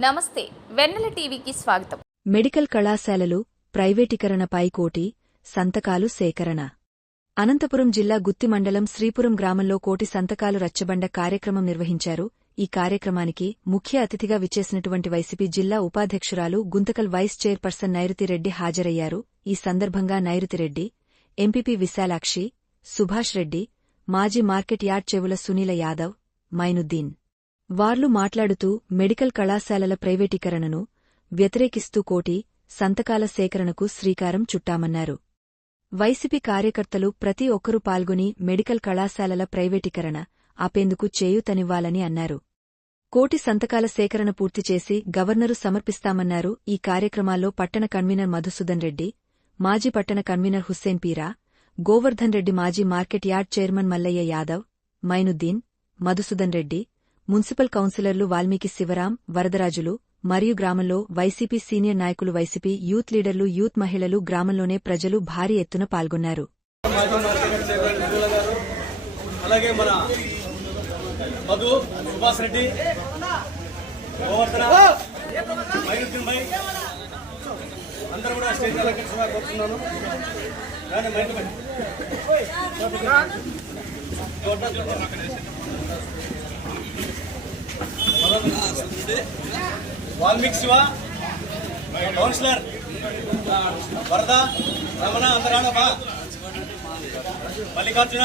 నమస్తే వెన్నెల టీవీకి స్వాగతం. మెడికల్ కళాశాలలు ప్రైవేటీకరణపై కోటి సంతకాలు సేకరణ. అనంతపురం జిల్లా గుత్తి మండలం శ్రీపురం గ్రామంలో కోటి సంతకాలు రచ్చబండ కార్యక్రమం నిర్వహించారు. ఈ కార్యక్రమానికి ముఖ్య అతిథిగా విచ్చేసినటువంటి వైసీపీ జిల్లా ఉపాధ్యక్షురాలు గుంతకల్ వైస్ చైర్పర్సన్ నైరుతిరెడ్డి హాజరయ్యారు. ఈ సందర్భంగా నైరుతిరెడ్డి ఎంపీపీ విశాలాక్షి సుభాష్ రెడ్డి మాజీ మార్కెట్ యార్డ్ చెవుల సునీల యాదవ్ మైనుద్దీన్. వార్లు మాట్లాడుతూ మెడికల్ కళాశాలల ప్రైవేటీకరణను వ్యతిరేకిస్తూ కోటి సంతకాల సేకరణకు శ్రీకారం చుట్టామన్నారు. వైసీపీ కార్యకర్తలు ప్రతి ఒక్కరూ పాల్గొని మెడికల్ కళాశాలల ప్రైవేటీకరణ ఆపేందుకు చేయూతనివ్వాలని అన్నారు. కోటి సంతకాల సేకరణ పూర్తి చేసి గవర్నరు సమర్పిస్తామన్నారు. ఈ కార్యక్రమాల్లో పట్టణ కన్వీనర్ మధుసూదన్ రెడ్డి మాజీ పట్టణ కన్వీనర్ హుస్సేన్ పీరా గోవర్ధన్ రెడ్డి మాజీ market yard chairman Mallaiah Yadav Mainuddin Madhusudan Reddy municipal కౌన్సిలర్లు వాల్మీకి శివరాం వరదరాజులు మరియు గ్రామంలో వైసీపీ సీనియర్ నాయకులు వైసీపీ యూత్ లీడర్లు యూత్ మహిళలు గ్రామంలోనే ప్రజలు భారీ ఎత్తున పాల్గొన్నారు. అలాగే మన మధు సుభాష్ రెడ్డి అందరూ కూడా స్టేజ్ కానీ మైండ్ వాల్మీకి శివ కౌన్సిలర్ వరద రమణ అందరాడ బా. మల్లికార్జున.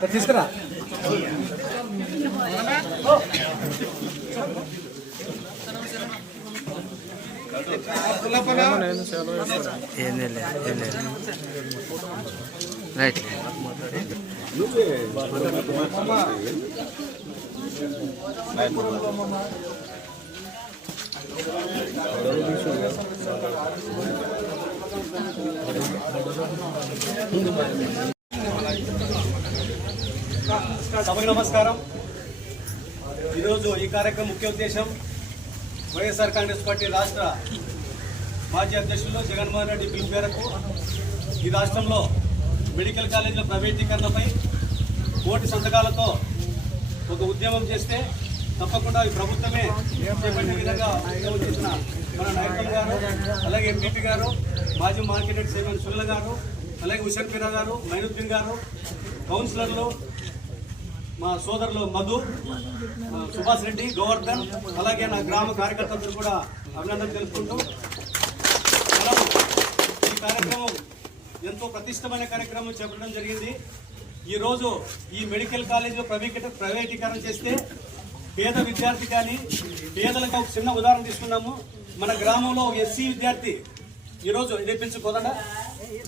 తీసుకురా. ఏం లేదు ఏం లేదు రైట్ సభకు నమస్కారం. ఈరోజు ఈ కార్యక్రమం ముఖ్య ఉద్దేశం వైఎస్ఆర్ కాంగ్రెస్ పార్టీ రాష్ట్ర మాజీ అధ్యక్షులు జగన్మోహన్ రెడ్డి పిలుపు మేరకు ఈ రాష్ట్రంలో మెడికల్ కాలేజీల ప్రైవేటీకరణపై కోటి సంతకాలతో ఒక ఉద్యమం చేస్తే తప్పకుండా ఈ ప్రభుత్వమే చేపట్టే విధంగా ఉద్యమం చేసిన మన నాయకులు గారు అలాగే ఎంపీపీ గారు మాజీ మార్కెట్ చైర్మన్ సునీల గారు అలాగే హుసేన్ పీరా గారు మైనుద్దీన్ గారు కౌన్సిలర్లు మా సోదరులు మధు సుభాష్ రెడ్డి గోవర్ధన్ అలాగే నా గ్రామ కార్యకర్తలు కూడా అభినందన తెలుపుకుంటూ మనం ఈ కార్యక్రమం ఎంతో ప్రతిష్టమైన కార్యక్రమం చేపట్టడం జరిగింది. ఈరోజు ఈ మెడికల్ కాలేజీలో ప్రైవేట్ ప్రైవేటీకరణ చేస్తే పేద విద్యార్థి కానీ పేదలకు ఒక చిన్న ఉదాహరణ తీసుకున్నాము. మన గ్రామంలో ఎస్సీ విద్యార్థి ఈరోజు రోజు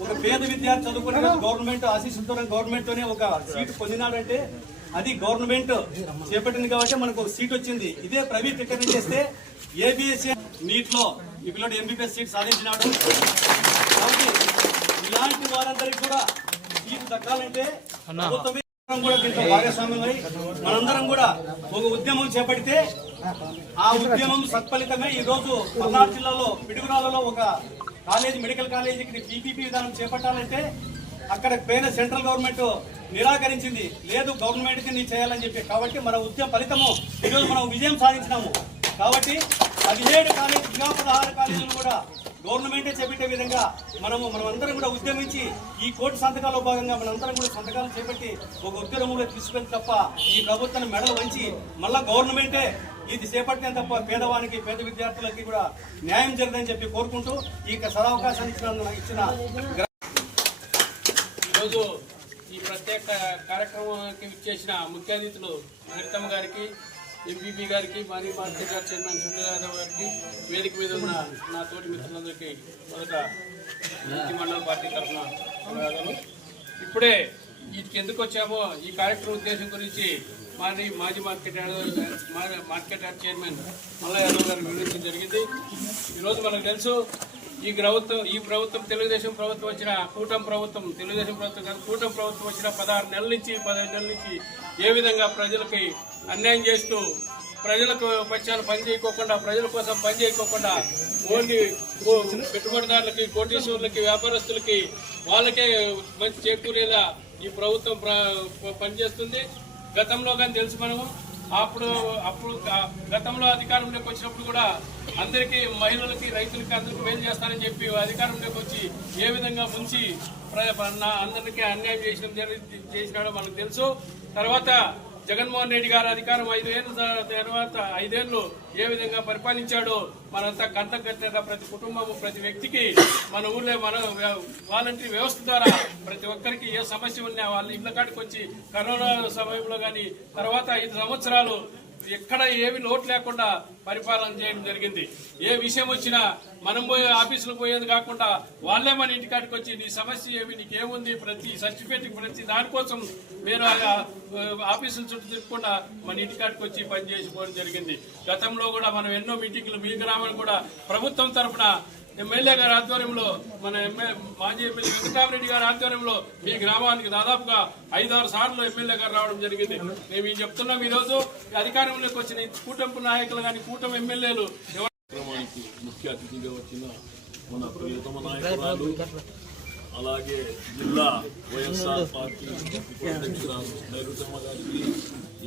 ఒక పేద విద్యార్థి చదువుకునే గవర్నమెంట్ ఆశీస్సులతో గవర్నమెంట్ తోనే ఒక సీట్ పొందినాడంటే అది గవర్నమెంట్ చేపట్టింది కాబట్టి మనకు ఒక సీట్ వచ్చింది. ఇదే ప్రైవేట్ రికగ్నైజ్ చేస్తే ఏబిఎస్సి నీట్లో ఈ పిల్లడు ఎంబీబీఎస్ సీట్ సాధించినాడు. కాబట్టి ఇలాంటి వారందరికీ కూడా సీట్ దక్కాలంటే ప్రభుత్వమే మనందరం కూడా దీంట్లో భాగస్వామ్యమై మనందరం కూడా ఒక ఉద్యమం చేపడితే ఆ ఉద్యమం సత్ఫలితమే ఈ రోజు పల్నాడు జిల్లాలో పిడుగురాలలో ఒక కాలేజీ మెడికల్ కాలేజీకి పీపీపీ విధానం చేపట్టాలంటే అక్కడ పైన సెంట్రల్ గవర్నమెంట్ నిరాకరించింది. లేదు గవర్నమెంట్కి నీ చేయాలని చెప్పి. కాబట్టి మన ఉద్యమ ఫలితము ఈరోజు మనం విజయం సాధించినాము. కాబట్టి పదిహేడు కాలేజీ ఇంకా పదహారు కాలేజీలు కూడా గవర్నమెంటే చేపట్టే విధంగా మనము మనమందరం కూడా ఉద్యమించి ఈ కోటి సంతకాల్లో భాగంగా మనందరం కూడా సంతకాలు చేపట్టి ఒక ఉద్యమంలో తీసుకెళ్ళి తప్ప ఈ ప్రభుత్వాన్ని మెడలు వంచి మళ్ళా గవర్నమెంటే ఇది చేపట్టిన తప్ప పేదవానికి పేద విద్యార్థులకి కూడా న్యాయం జరగదని చెప్పి కోరుకుంటూ ఈ సదావకాశాన్ని ఇచ్చిన ఇచ్చిన ఈరోజు ఈ ప్రత్యేక కార్యక్రమానికి ఇచ్చేసిన ముఖ్య అతిథులు హరితమ్మ గారికి ఎంపీపీ గారికి మాజీ మార్కెట్ గారు చైర్మన్ సునీల్ యాదవ్ గారికి వేదిక మీద ఉన్న నా తోటి మిత్రులందరికీ మొదట మండల పార్టీ తరఫున ధన్యవాదాలు. ఇప్పుడే వీటికి ఎందుకు వచ్చామో ఈ కార్యక్రమం ఉద్దేశం గురించి మరి మాజీ మార్కెట్ మార్కెట్ యార్డ్ చైర్మన్ మల్ల యాదవ్ గారు వివరించడం జరిగింది. ఈరోజు మనకు తెలుసు ఈ ప్రభుత్వం ఈ ప్రభుత్వం తెలుగుదేశం ప్రభుత్వం వచ్చిన కూటమి ప్రభుత్వం తెలుగుదేశం ప్రభుత్వం కాదు కూటమి ప్రభుత్వం వచ్చిన పదహారు నెలల నుంచి పదిహేను నెలల నుంచి ఏ విధంగా ప్రజలకి అన్యాయం చేస్తూ ప్రజలకు పక్షాలు పని చేయకోకుండా ప్రజల కోసం పని చేయకోకుండా ఓన్లీ పెట్టుబడిదారులకి కోటీశ్వరులకి వ్యాపారస్తులకి వాళ్ళకే మంచి చేకూరేలా ఈ ప్రభుత్వం పనిచేస్తుంది. గతంలో కానీ తెలుసు మనము. అప్పుడు అప్పుడు గతంలో అధికారంలోకి వచ్చినప్పుడు కూడా అందరికీ మహిళలకి రైతులకి అందరికీ మేలు చేస్తారని చెప్పి అధికారంలోకి వచ్చి ఏ విధంగా ముంచి ప్ర- అందరికీ అన్యాయం చేసిన చేసినాడో మనకు తెలుసు. తర్వాత జగన్మోహన్ రెడ్డి గారు అధికారం ఐదేళ్ళ తర్వాత ఐదేళ్ళు ఏ విధంగా పరిపాలించాడో మనంతా కంట కట్టిన ప్రతి కుటుంబము ప్రతి వ్యక్తికి మన ఊర్లో మన వాలంటీర్ వ్యవస్థ ద్వారా ప్రతి ఒక్కరికి ఏ సమస్య ఉన్నా వాళ్ళు ఇళ్ళ కాడికి వచ్చి కరోనా సమయంలో కానీ తర్వాత ఐదు సంవత్సరాలు ఎక్కడ ఏమి లోటు లేకుండా పరిపాలన చేయడం జరిగింది. ఏ విషయం వచ్చినా మనం పోయే ఆఫీసులకు పోయేది కాకుండా వాళ్ళే మన ఇంటికాడికి వచ్చి నీ సమస్య ఏమి? నీకేముంది? ప్రతి సర్టిఫికేట్ ప్రతి దానికోసం మీరు ఆఫీసుల చుట్టూ తిరగకుండా మన ఇంటికాడికి వచ్చి పనిచేసిపోవడం జరిగింది. గతంలో కూడా మనం ఎన్నో మీటింగ్లు మీ గ్రామాలు కూడా ప్రభుత్వం తరఫున ఎమ్మెల్యే గారి ఆధ్వర్యంలో మన ఎమ్మెల్యే మాజీ ఎమ్మెల్యే వెంకటరామరెడ్డి గారి ఆధ్వర్యంలో మీ గ్రామానికి దాదాపుగా ఐదారు సార్లు ఎమ్మెల్యే గారు రావడం జరిగింది. మేము ఈ చెప్తున్నాం ఈరోజు రోజు అధికారంలోకి వచ్చిన కూటమి నాయకులు కానీ కూటమి ఎమ్మెల్యేలు కార్యక్రమానికి ముఖ్య అతిథిగా వచ్చిన మన ప్రియతమ నాయకురాలు అలాగే జిల్లా వైఎస్ఆర్ పార్టీ ఉపాధ్యక్షురాలు నైరుతమ్మ గారికి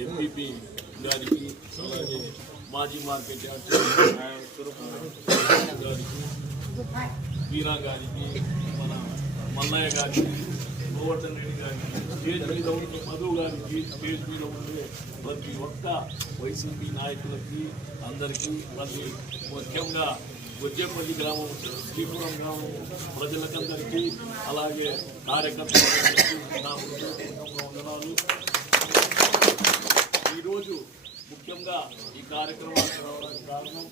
ఎంపీపీ గారికి అలాగే మాజీ మార్కెట్ యార్డ్ గారికి వీరా గారికి మన మల్లయ్య గారికి గోవర్ధన్ రెడ్డి గారికి స్టేజ్ మీద ఉండే మధు గారికి స్టేజ్ మీద ఉండే ప్రతి ఒక్క వైసీపీ నాయకులకి అందరికీ మళ్ళీ ముఖ్యంగా గొజ్జేపల్లి గ్రామం శ్రీపురం గ్రామం ప్రజలకందరికీ అలాగే కార్యకర్తలందరికీ నా హృదయపూర్వక వందనాలు. ఈరోజు ముఖ్యంగా ఈ కార్యక్రమానికి రావడానికి కారణం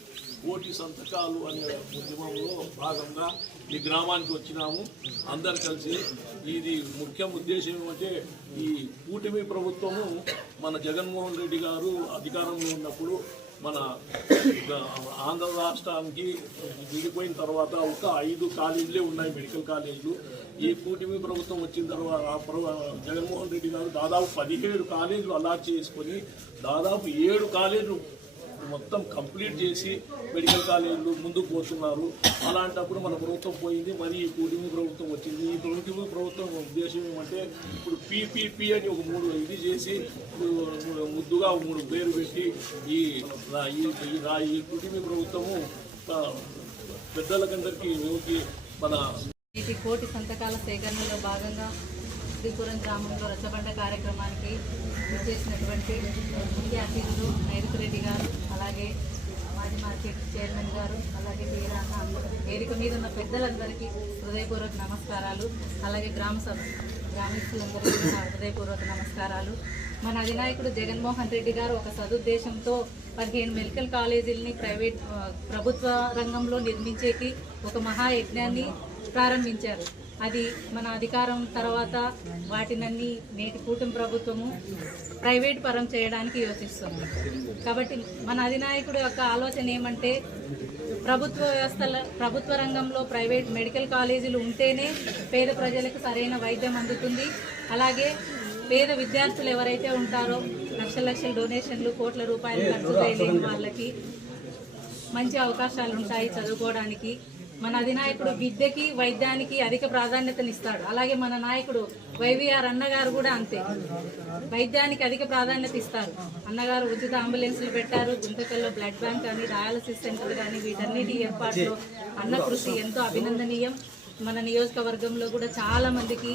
కోటి సంతకాలు అనే ఉద్యమంలో భాగంగా ఈ గ్రామానికి వచ్చినాము. అందరు కలిసి ఇది ముఖ్య ఉద్దేశం ఏమంటే ఈ కూటమి ప్రభుత్వము మన జగన్మోహన్ రెడ్డి గారు అధికారంలో ఉన్నప్పుడు మన ఆంధ్ర రాష్ట్రానికి విడిపోయిన తర్వాత ఒక ఐదు కాలేజీలే ఉన్నాయి మెడికల్ కాలేజీలు. ఈ కూటమి ప్రభుత్వం వచ్చిన తర్వాత జగన్మోహన్ రెడ్డి గారు దాదాపు పదిహేడు కాలేజీలు అలాట్ చేసుకొని దాదాపు ఏడు కాలేజీలు మొత్తం కంప్లీట్ చేసి మెడికల్ కాలేజీలు ముందుకు పోతున్నారు. అలాంటప్పుడు మన ప్రభుత్వం పోయింది మరి ఈ కూటమి ప్రభుత్వం వచ్చింది. ఈ కూటమి ప్రభుత్వం ఉద్దేశం ఏమంటే ఇప్పుడు పీపీపీ అని ఒక మూడు ఇది చేసి ఇప్పుడు ముద్దుగా మూడు పేరు పెట్టి ఈ ఈ ఈ కూటమి ప్రభుత్వము పెద్దలకందరికీ యువకి మన నేటి కోటి సంతకాల సేకరణలో భాగంగా శ్రీపురం గ్రామంలో రచ్చబండ కార్యక్రమానికి చేసినటువంటి ముఖ్య అతిథులు నైరుతి రెడ్డి గారు అలాగే మాజీ మార్కెట్ చైర్మన్ గారు అలాగే వీరన్న వేదిక మీద ఉన్న పెద్దలందరికీ హృదయపూర్వక నమస్కారాలు. అలాగే గ్రామ సభ గ్రామస్తులందరికీ నా హృదయపూర్వక నమస్కారాలు. మన అధినాయకుడు జగన్మోహన్ రెడ్డి గారు ఒక సదుద్దేశంతో పదిహేను మెడికల్ కాలేజీలని ప్రైవేట్ ప్రభుత్వ రంగంలో నిర్మించేకి ఒక మహాయజ్ఞాన్ని ప్రారంభించారు. అది మన అధికారం తర్వాత వాటినన్నీ నేటి కూటమి ప్రభుత్వము ప్రైవేట్ పరం చేయడానికి యోచిస్తుంది. కాబట్టి మన అధినాయకుడు యొక్క ఆలోచన ఏమంటే ప్రభుత్వ వ్యవస్థల ప్రభుత్వ రంగంలో ప్రైవేట్ మెడికల్ కాలేజీలు ఉంటేనే పేద ప్రజలకు సరైన వైద్యం అందుతుంది. అలాగే పేద విద్యార్థులు ఎవరైతే ఉంటారో లక్షల లక్షల డొనేషన్లు కోట్ల రూపాయలు ఖర్చు చేయలేని వాళ్ళకి మంచి అవకాశాలు ఉంటాయి చదువుకోవడానికి. మన అధినాయకుడు విద్యకి వైద్యానికి అధిక ప్రాధాన్యతనిస్తాడు. అలాగే మన నాయకుడు వైవిఆర్ అన్నగారు కూడా అంతే. వైద్యానికి అధిక ప్రాధాన్యత ఇస్తారు అన్నగారు ఉచిత అంబులెన్స్లు పెట్టారు. గుంతకల్లో బ్లడ్ బ్యాంక్ కానీ డయాలసిస్ సెంటర్ కానీ వీటన్నిటి ఏర్పాట్లు అన్న కృషి ఎంతో అభినందనీయం. మన నియోజకవర్గంలో కూడా చాలా మందికి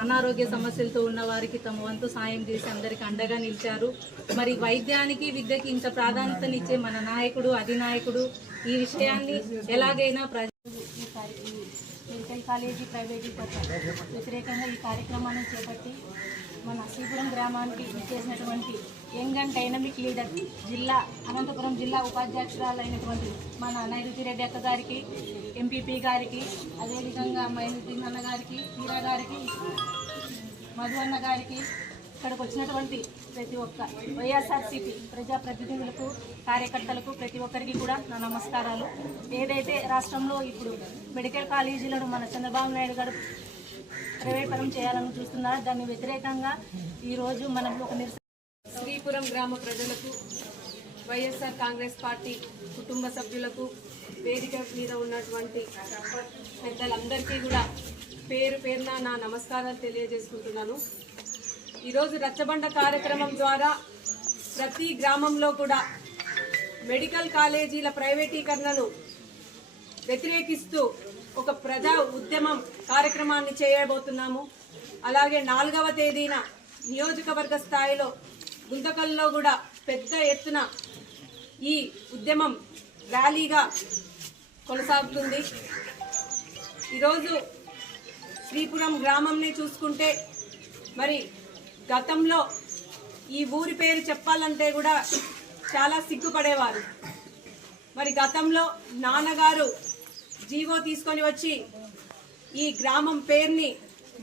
అనారోగ్య సమస్యలతో ఉన్న వారికి తమ వంతు సాయం చేసి అందరికి అండగా నిలిచారు. మరి వైద్యానికి విద్యకి ఇంత ప్రాధాన్యతనిచ్చే మన నాయకుడు అధినాయకుడు ఈ విషయాన్ని ఎలాగైనా మెడికల్ మెడికల్ కాలేజీ ప్రైవేటీకరణ వ్యతిరేకంగా ఈ కార్యక్రమాన్ని చేపట్టి మన శ్రీపురం గ్రామానికి చేసినటువంటి యంగ్ అండ్ డైనమిక్ లీడర్ జిల్లా అనంతపురం జిల్లా ఉపాధ్యక్షురాలైనటువంటి మన నైరుతి రెడ్డి అక్క గారికి ఎంపీపీ గారికి అదేవిధంగా మైనుద్దీన్ అన్న గారికి హీరా గారికి మధు అన్న గారికి ఇక్కడికి వచ్చినటువంటి ప్రతి ఒక్క వైఎస్ఆర్సీపీ ప్రజాప్రతినిధులకు కార్యకర్తలకు ప్రతి ఒక్కరికి కూడా నా నమస్కారాలు. ఏదైతే రాష్ట్రంలో ఇప్పుడు మెడికల్ కాలేజీలను మన చంద్రబాబు నాయుడు గారు ప్రైవేట్ చేయాలని చూస్తున్నారో దాన్ని వ్యతిరేకంగా ఈరోజు మనం ఒక నిరసన శ్రీపురం గ్రామ ప్రజలకు వైఎస్ఆర్ కాంగ్రెస్ పార్టీ కుటుంబ సభ్యులకు వేదిక మీద ఉన్నటువంటి పెద్దలందరికీ కూడా పేరు పేరున నా నమస్కారాలు తెలియజేసుకుంటున్నాను. ఈరోజు రచ్చబండ కార్యక్రమం ద్వారా ప్రతి గ్రామంలో కూడా మెడికల్ కాలేజీల ప్రైవేటీకరణను వ్యతిరేకిస్తూ ఒక ప్రజా ఉద్యమం కార్యక్రమాన్ని చేయబోతున్నాము. అలాగే నాలుగవ తేదీన నియోజకవర్గ స్థాయిలో గుంతకల్లో కూడా పెద్ద ఎత్తున ఈ ఉద్యమం ర్యాలీగా కొనసాగుతుంది. ఈరోజు శ్రీపురం గ్రామంని చూసుకుంటే మరి గతంలో ఈ ఊరి పేరు చెప్పాలంటే కూడా చాలా సిగ్గుపడేవారు. మరి గతంలో నాన్నగారు జీవో తీసుకొని వచ్చి ఈ గ్రామం పేరుని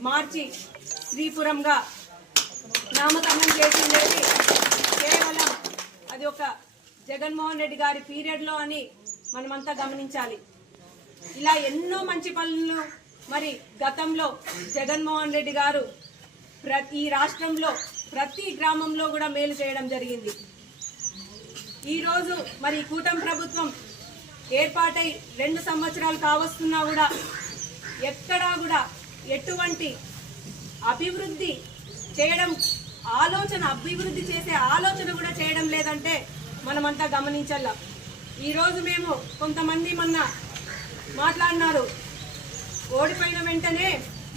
మార్చి శ్రీపురంగా నామకరణం చేసిండేది. కేవలం అది ఒక జగన్మోహన్ రెడ్డి గారి పీరియడ్లో అని మనమంతా గమనించాలి. ఇలా ఎన్నో మంచి పనులు మరి గతంలో జగన్మోహన్ రెడ్డి గారు ప్రతి ఈ రాష్ట్రంలో ప్రతి గ్రామంలో కూడా మేలు చేయడం జరిగింది. ఈరోజు మరి కూటమి ప్రభుత్వం ఏర్పాటై రెండు సంవత్సరాలు కావస్తున్నా కూడా ఎక్కడా కూడా ఎటువంటి అభివృద్ధి చేయడం ఆలోచన అభివృద్ధి చేసే ఆలోచన కూడా చేయడం లేదంటే మనమంతా గమనించాల ఈరోజు మేము కొంతమంది మొన్న మాట్లాడినారు. ఓడిపోయిన వెంటనే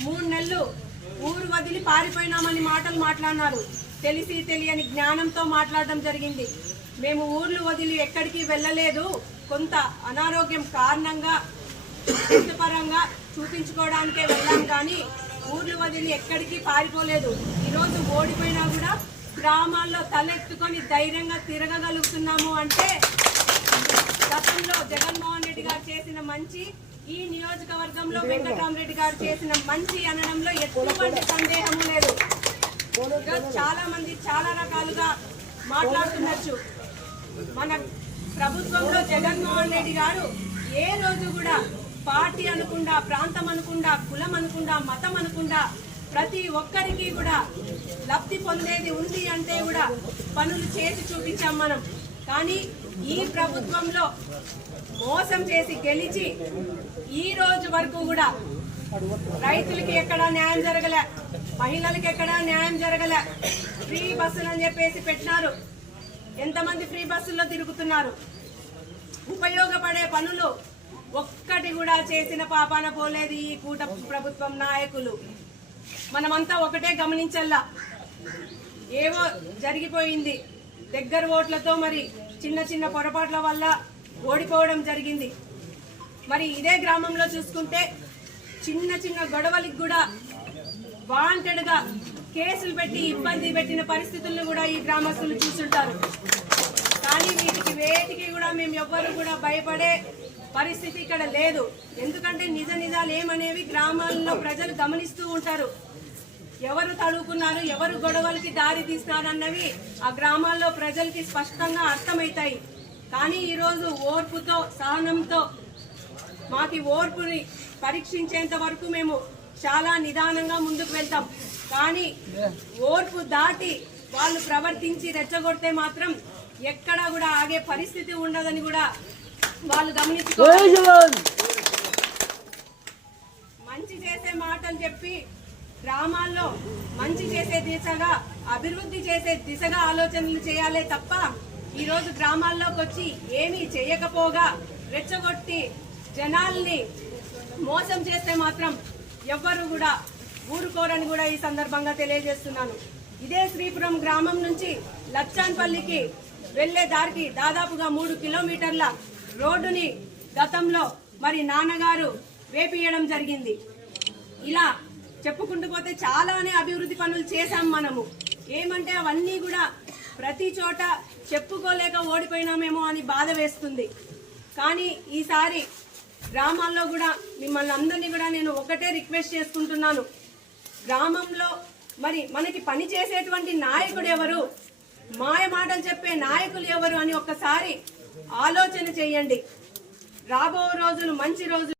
మూడు నెలలు ఊరు వదిలి పారిపోయినామని మాటలు మాట్లాడినారు. తెలిసి తెలియని జ్ఞానంతో మాట్లాడడం జరిగింది. మేము ఊర్లు వదిలి ఎక్కడికి వెళ్ళలేదు. కొంత అనారోగ్యం కారణంగా వృత్తిపరంగా చూపించుకోవడానికే వెళ్ళాం కానీ ఊర్లు వదిలి ఎక్కడికి పారిపోలేదు. ఈరోజు ఓడిపోయినా కూడా గ్రామాల్లో తలెత్తుకొని ధైర్యంగా తిరగగలుగుతున్నాము అంటే గతంలో జగన్మోహన్ రెడ్డి గారు చేసిన మంచి ఈ నియోజకవర్గంలో వెంకటరామరెడ్డి గారు చేసిన మంచి అనడంలో ఎటువంటి సందేహం లేదు. చాలా మంది చాలా రకాలుగా మాట్లాడుతుండొచ్చు మన ప్రభుత్వంలో జగన్మోహన్ రెడ్డి గారు ఏ రోజు కూడా పార్టీ అనుకుండా ప్రాంతం అనుకుండా కులం అనుకుండా మతం అనుకుండా ప్రతి ఒక్కరికి కూడా లబ్ధి పొందేది ఉంది అంటే కూడా పనులు చేసి చూపించాం మనం. కానీ ఈ ప్రభుత్వంలో మోసం చేసి గెలిచి ఈ రోజు వరకు కూడా రైతులకి ఎక్కడా న్యాయం జరగలే మహిళలకి ఎక్కడా న్యాయం జరగలే. ఫ్రీ బస్సులు అని చెప్పేసి పెట్టినారు. ఎంతమంది ఫ్రీ బస్సుల్లో తిరుగుతున్నారు? ఉపయోగపడే పనులు ఒక్కటి కూడా చేసిన పాపాన పోలేదు ఈ కూట ప్రభుత్వం నాయకులు. మనమంతా ఒకటే గమనించల్లా. ఏవో జరిగిపోయింది. దగ్గర ఓట్లతో మరి చిన్న చిన్న పొరపాట్ల వల్ల ఓడిపోవడం జరిగింది. మరి ఇదే గ్రామంలో చూసుకుంటే చిన్న చిన్న గొడవలకి కూడా వాంటెడ్గా కేసులు పెట్టి ఇబ్బంది పెట్టిన పరిస్థితులను కూడా ఈ గ్రామస్తులు చూస్తుంటారు. కానీ వీటికి వేటికి కూడా మేము ఎవ్వరు కూడా భయపడే పరిస్థితి ఇక్కడ లేదు. ఎందుకంటే నిజ నిజాలు ఏమనేవి గ్రామాల్లో ప్రజలు గమనిస్తూ ఉంటారు. ఎవరు తడుకున్నారు ఎవరు గొడవలకి దారి తీస్తున్నారు అన్నవి ఆ గ్రామాల్లో ప్రజలకి స్పష్టంగా అర్థమవుతాయి. కానీ ఈరోజు ఓర్పుతో సహనంతో మాకి ఓర్పుని పరీక్షించేంత వరకు మేము చాలా నిదానంగా ముందుకు వెళ్తాం. కానీ ఓర్పు దాటి వాళ్ళు ప్రవర్తించి రెచ్చగొడితే మాత్రం ఎక్కడా కూడా ఆగే పరిస్థితి ఉండదని కూడా వాళ్ళు గమనించుకోవాలి మంచి చేసే మాటలు చెప్పి గ్రామాల్లో మంచి చేసే దిశగా అభివృద్ధి చేసే దిశగా ఆలోచనలు చేయాలే తప్ప ఈ రోజు గ్రామాల్లోకి వచ్చి ఏమీ చేయకపోగా రెచ్చగొట్టి జనాల్ని మోసం చేస్తే మాత్రం ఎవ్వరు కూడా ఊరుకోరని కూడా ఈ సందర్భంగా తెలియజేస్తున్నాను. ఇదే శ్రీపురం గ్రామం నుంచి లచ్చాన్పల్లికి వెళ్ళే దారికి దాదాపుగా మూడు కిలోమీటర్ల రోడ్డుని గతంలో మరి నాన్నగారు వేపియడం జరిగింది. ఇలా చెప్పుకుంటూ పోతే చాలానే అభివృద్ధి పనులు చేశాం మనము. ఏమంటే అవన్నీ కూడా ప్రతి చోట చెప్పుకోలేక ఓడిపోయినామేమో అని బాధ వేస్తుంది. కానీ ఈసారి గ్రామాల్లో కూడా మిమ్మల్ని అందరినీ కూడా నేను ఒకటే రిక్వెస్ట్ చేసుకుంటున్నాను. గ్రామంలో మరి మనకి పని చేసేటువంటి నాయకుడు ఎవరు? మాయ మాటలు చెప్పే నాయకులు ఎవరు అని ఒక్కసారి ఆలోచన చేయండి. రాబో రోజులు మంచి రోజులు.